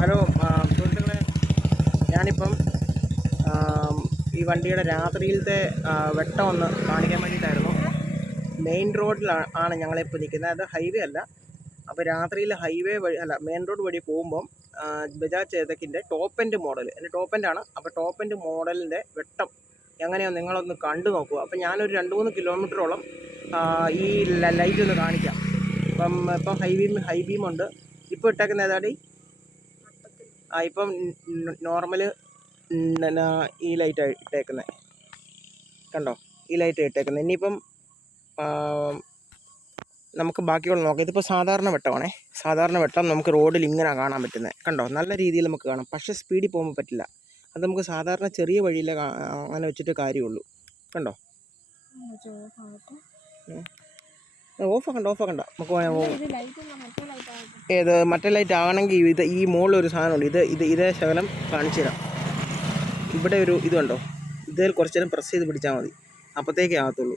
Hello സുഹൃത്തുക്കളെ, ഞാനിപ്പം ഈ വണ്ടിയുടെ രാത്രിയിലത്തെ വെട്ടം ഒന്ന് കാണിക്കാൻ വേണ്ടിയിട്ടായിരുന്നു. മെയിൻ റോഡിലാണ് ഞങ്ങളിപ്പോൾ നിൽക്കുന്നത്. അത് ഹൈവേ അല്ല. അപ്പോൾ രാത്രിയിൽ ഹൈവേ വഴി അല്ല, മെയിൻ റോഡ് വഴി പോകുമ്പം ബജാജ് ചേതക്കിൻ്റെ ടോപ്പ് എൻഡ് മോഡൽ, എൻ്റെ ടോപ്പ് എൻഡാണ്. അപ്പോൾ ടോപ്പ് എൻഡ് മോഡലിൻ്റെ വെട്ടം എങ്ങനെയാണ് നിങ്ങളൊന്ന് കണ്ടു നോക്കുക. അപ്പം ഞാനൊരു 2-3 കിലോമീറ്ററോളം ഈ ലൈറ്റ് ഒന്ന് കാണിക്കാം. ഇപ്പം ഹൈ ബീമുണ്ട്. ഇപ്പോൾ ഇട്ടേക്കുന്ന ഏതാടി? ഇപ്പം നോർമൽ ഈ ലൈറ്റാണ് ഇട്ടേക്കുന്നത്. കണ്ടോ, ഈ ലൈറ്റ് ഇട്ടേക്കുന്നത്. ഇനിയിപ്പം നമുക്ക് ബാക്കിയുള്ള നോക്കാം. ഇതിപ്പോൾ സാധാരണ വെട്ടമാണേ. സാധാരണ വെട്ടം നമുക്ക് റോഡിൽ ഇങ്ങനെ കാണാൻ പറ്റുന്നത്. കണ്ടോ, നല്ല രീതിയിൽ നമുക്ക് കാണാം. പക്ഷേ സ്പീഡിൽ പോകുമ്പോൾ പറ്റില്ല. അത് നമുക്ക് സാധാരണ ചെറിയ വഴിയിൽ അങ്ങനെ വെച്ചിട്ട് കാര്യമുള്ളൂ. കണ്ടോ, ഓഫാക്കണ്ട നമുക്ക് ഏത് മറ്റേ ലൈറ്റ് ആണെങ്കിൽ ഈ മുകളിലൊരു സാധനമുണ്ട്. ഇതേ ശകലം കാണിച്ചു തരാം. ഇവിടെ ഒരു ഇത് കണ്ടോ, ഇതിൽ കുറച്ച് നേരം പ്രസ് ചെയ്ത് പിടിച്ചാൽ മതി, അപ്പോഴത്തേക്കേ ആകത്തുള്ളൂ.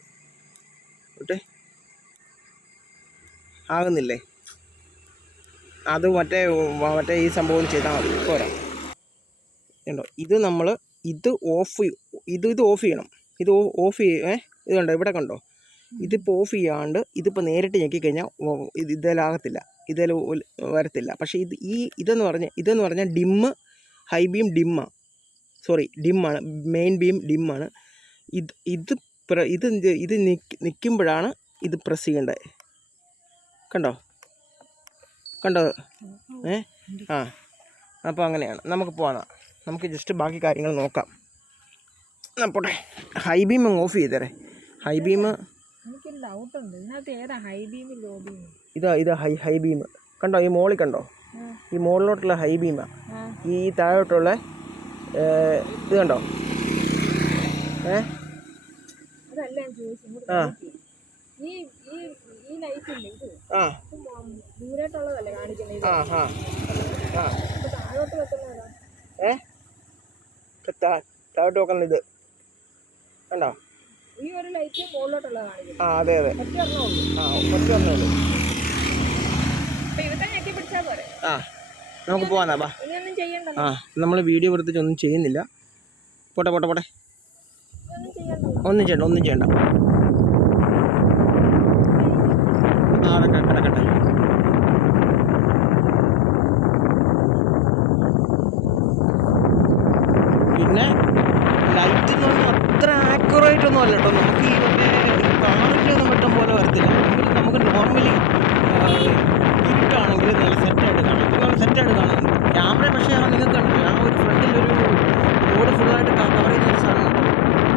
ഓട്ടെ, ആകുന്നില്ലേ? അത് മറ്റേ ഈ സംഭവം ചെയ്താൽ മതി. പോരാ, കണ്ടോ, ഇത് നമ്മൾ ഇത് ഓഫ് ചെയ്യണം. ഇത് ഓഫ് ഇത് കണ്ടോ, ഇവിടെ കണ്ടോ, ഇതിപ്പോൾ ഓഫ് ചെയ്യാണ്ട് ഇതിപ്പോൾ നേരിട്ട് ഞെക്കിക്കഴിഞ്ഞാൽ ഇതിലാകത്തില്ല, ഇതിൽ വരത്തില്ല. പക്ഷേ ഇതെന്ന് പറഞ്ഞാൽ ഡിമ്മ്, ഹൈ ബീം ഡിമ്മാണ്. ഡിമ്മാണ്, മെയിൻ ബീം ഡിമ്മാണ്. ഇത് നിൽക്കുമ്പോഴാണ് ഇത് പ്രസ് ചെയ്യേണ്ടത്. കണ്ടോ അപ്പോൾ അങ്ങനെയാണ്. നമുക്ക് പോകാം. നമുക്ക് ജസ്റ്റ് ബാക്കി കാര്യങ്ങൾ നോക്കാം. പോട്ടെ, ഹൈ ബീം അങ്ങ് ഓഫ് ചെയ്തേരെ. ഹൈ ബീം ഇത് ഹൈ ബീം കണ്ടോ, ഈ മോളിൽ കണ്ടോ, ഈ മുകളിലോട്ടുള്ള ഹൈ ബീമാണ്. ഈ താഴോട്ടുള്ള ഇത് കണ്ടോ, താഴോട്ട് വെക്കുന്നത് ഇത് കണ്ടോ, അതെ ഒറ്റ. നമുക്ക് പോവാന്നാ. ബാ, നമ്മൾ വീഡിയോ പ്രത്യേകിച്ച് ഒന്നും ചെയ്യുന്നില്ല. പോട്ടെ, ഒന്നും ചെയ്യണ്ട. അതൊക്കെ കിടക്കട്ടെ. പിന്നെ ലൈറ്റ് എന്ന് പറഞ്ഞാൽ അത്ര ആക്യുറേറ്റ് ഒന്നും അല്ല കേട്ടോ. നമുക്ക് ഈ കാറിൻ്റെ ഒന്നും വെട്ടം പോലെ വരത്തില്ല. നമുക്ക് നോർമലി ഇരുട്ടാണെങ്കിൽ നല്ല സെറ്റായിട്ട് കാണാം. ക്യാമറ പക്ഷേ നിങ്ങൾക്ക് കണ്ടില്ല, ആ ഒരു ഫ്രണ്ടിലൊരു റോഡ് ഫുള്ളായിട്ട് കവർ ചെയ്യുന്ന സാധനം കണ്ടോ,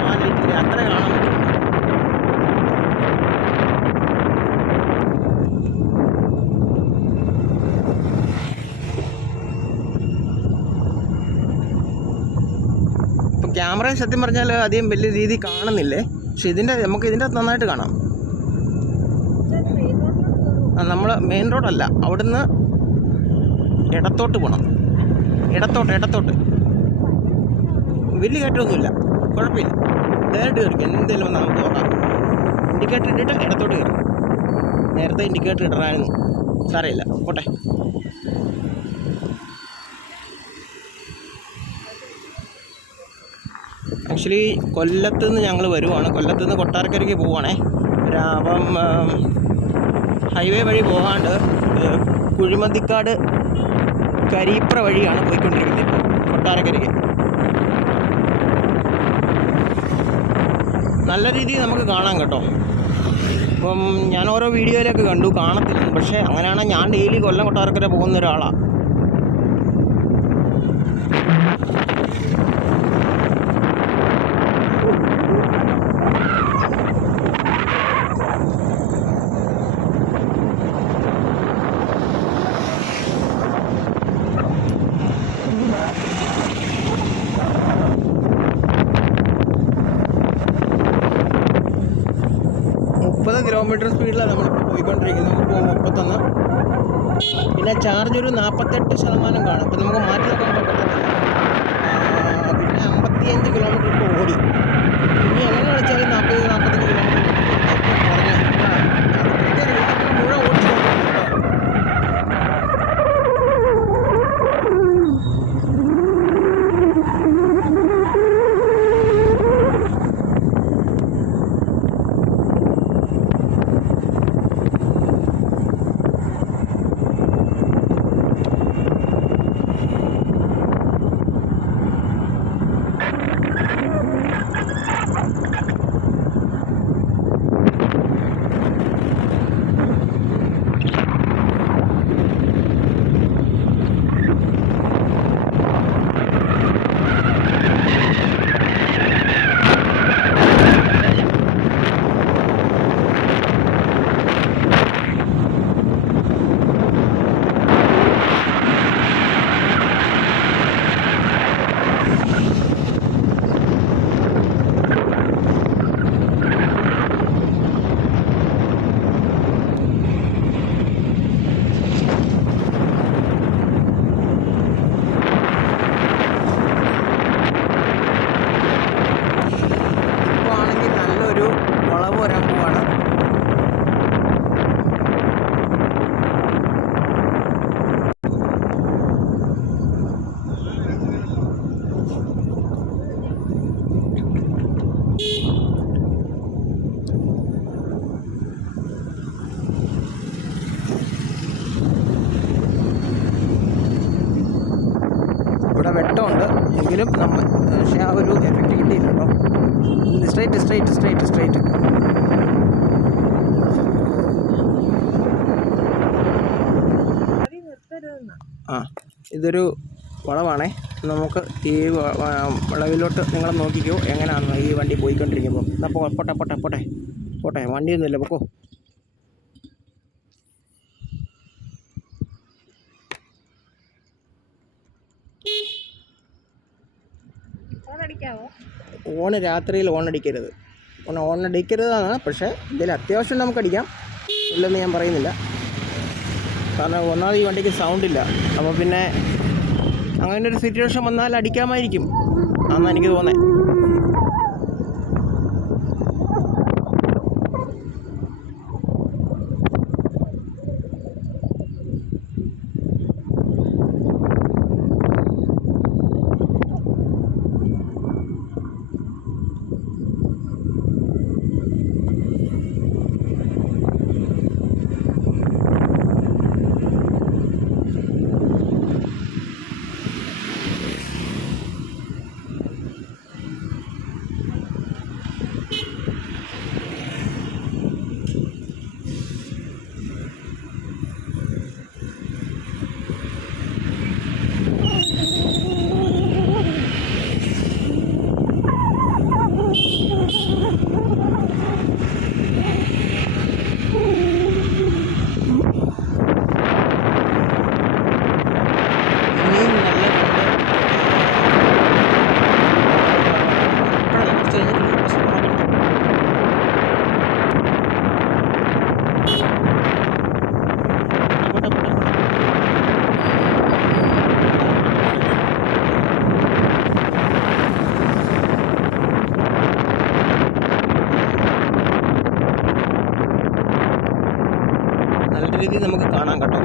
ആ ലൈറ്റിൻ്റെ അത്ര കാണാൻ പറ്റും. ഇപ്പം ക്യാമറ സത്യം പറഞ്ഞാൽ അധികം വലിയ രീതിയിൽ കാണുന്നില്ലേ, പക്ഷെ നമുക്ക് ഇതിൻ്റെ നന്നായിട്ട് കാണാം. നമ്മൾ മെയിൻ റോഡല്ല, അവിടുന്ന് ഇടത്തോട്ട് പോകണം. ഇടത്തോട്ട് വലിയ കയറ്റമൊന്നുമില്ല, കുഴപ്പമില്ല. നേരിട്ട് കയറിക്കും, എന്തെങ്കിലും നമുക്ക് നോക്കാം. ഇൻഡിക്കേറ്റർ ഇട്ടിട്ട് ഇടത്തോട്ട് കയറും. നേരത്തെ ഇൻഡിക്കേറ്റർ ഇടറായിരുന്നു, സാരമില്ല. പോട്ടെ. ആക്ച്വലി കൊല്ലത്ത് നിന്ന് ഞങ്ങൾ വരുവാണ്. കൊല്ലത്ത് നിന്ന് കൊട്ടാരക്കരയ്ക്ക് പോവുകയാണേ. അപ്പം ഹൈവേ വഴി പോകാണ്ട് കുഴിമന്തിക്കാട് കരീപ്ര വഴിയാണ് പോയിക്കൊണ്ടിരിക്കുന്നത് ഇപ്പോൾ കൊട്ടാരക്കരയ്ക്ക്. നല്ല രീതിയിൽ നമുക്ക് കാണാം കേട്ടോ. ഇപ്പം ഞാൻ ഓരോ വീഡിയോയിലൊക്കെ കണ്ടു, കാണത്തില്ല. പക്ഷേ അങ്ങനെയാണെങ്കിൽ ഞാൻ ഡെയിലി കൊല്ലം കൊട്ടാരക്കര പോകുന്ന ഒരാളാണ്. കിലോമീറ്റർ സ്പീഡിലാണ് നമ്മളിപ്പോൾ പോയിക്കൊണ്ടിരിക്കുന്നത്. നമുക്ക് 31. പിന്നെ ചാർജ് ഒരു 48% കാണും. അപ്പോൾ നമുക്ക് മാറ്റി വെക്കാൻ പറ്റത്തില്ല. പിന്നെ 55 കിലോമീറ്റർ ഇപ്പോൾ ഓടി. ഇനി എങ്ങനെ കളിച്ചാലും 40-45 കിലോമീറ്റർ മുഴുവൻ ഓടിച്ചു. നല്ല വെട്ടമുണ്ട് എങ്കിലും പക്ഷേ ആ ഒരു എഫക്റ്റ് കിട്ടിയില്ല കേട്ടോ. സ്ട്രൈറ്റ് ഇതൊരു വളവാണേ. നമുക്ക് ഈ വളവിലോട്ട് നിങ്ങൾ നോക്കിക്കോ എങ്ങനെയാണെന്ന് ഈ വണ്ടി പോയിക്കൊണ്ടിരിക്കുമ്പോൾ. എന്നാൽ പോട്ടെ വണ്ടിയൊന്നുമില്ല, പൊക്കോ. ഓണ് രാത്രിയിൽ ഓണടിക്കരുത് ഓണടിക്കരുതാണ്. പക്ഷേ ഇതിൽ അത്യാവശ്യം നമുക്കടിക്കാം, ഇല്ലെന്ന് ഞാൻ പറയുന്നില്ല. കാരണം ഒന്നാമത് ഈ വണ്ടിക്ക് സൗണ്ടില്ല. അപ്പോൾ പിന്നെ അങ്ങനെ ഒരു സിറ്റുവേഷൻ വന്നാൽ അടിക്കാമായിരിക്കും എന്നാണ് എനിക്ക് തോന്നുന്നത്. നല്ല രീതിയിൽ നമുക്ക് കാണാം കേട്ടോ.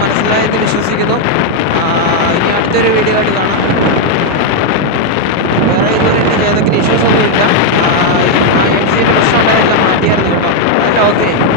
മനസ്സിലായെന്ന് വിശ്വസിക്കുന്നു. ഇനി അടുത്തൊരു വീഡിയോ ആയിട്ട് കാണാം. വേറെ ഇതുവരെ എൻ്റെ ചെയ്തൊക്കെ ഇഷ്യൂസ് ഒന്നുമില്ല. എൽ സിയുടെ പ്രശ്നം ഉണ്ടായെല്ലാം മാറ്റിയായിരുന്നു കേട്ടോ. ഓക്കെ.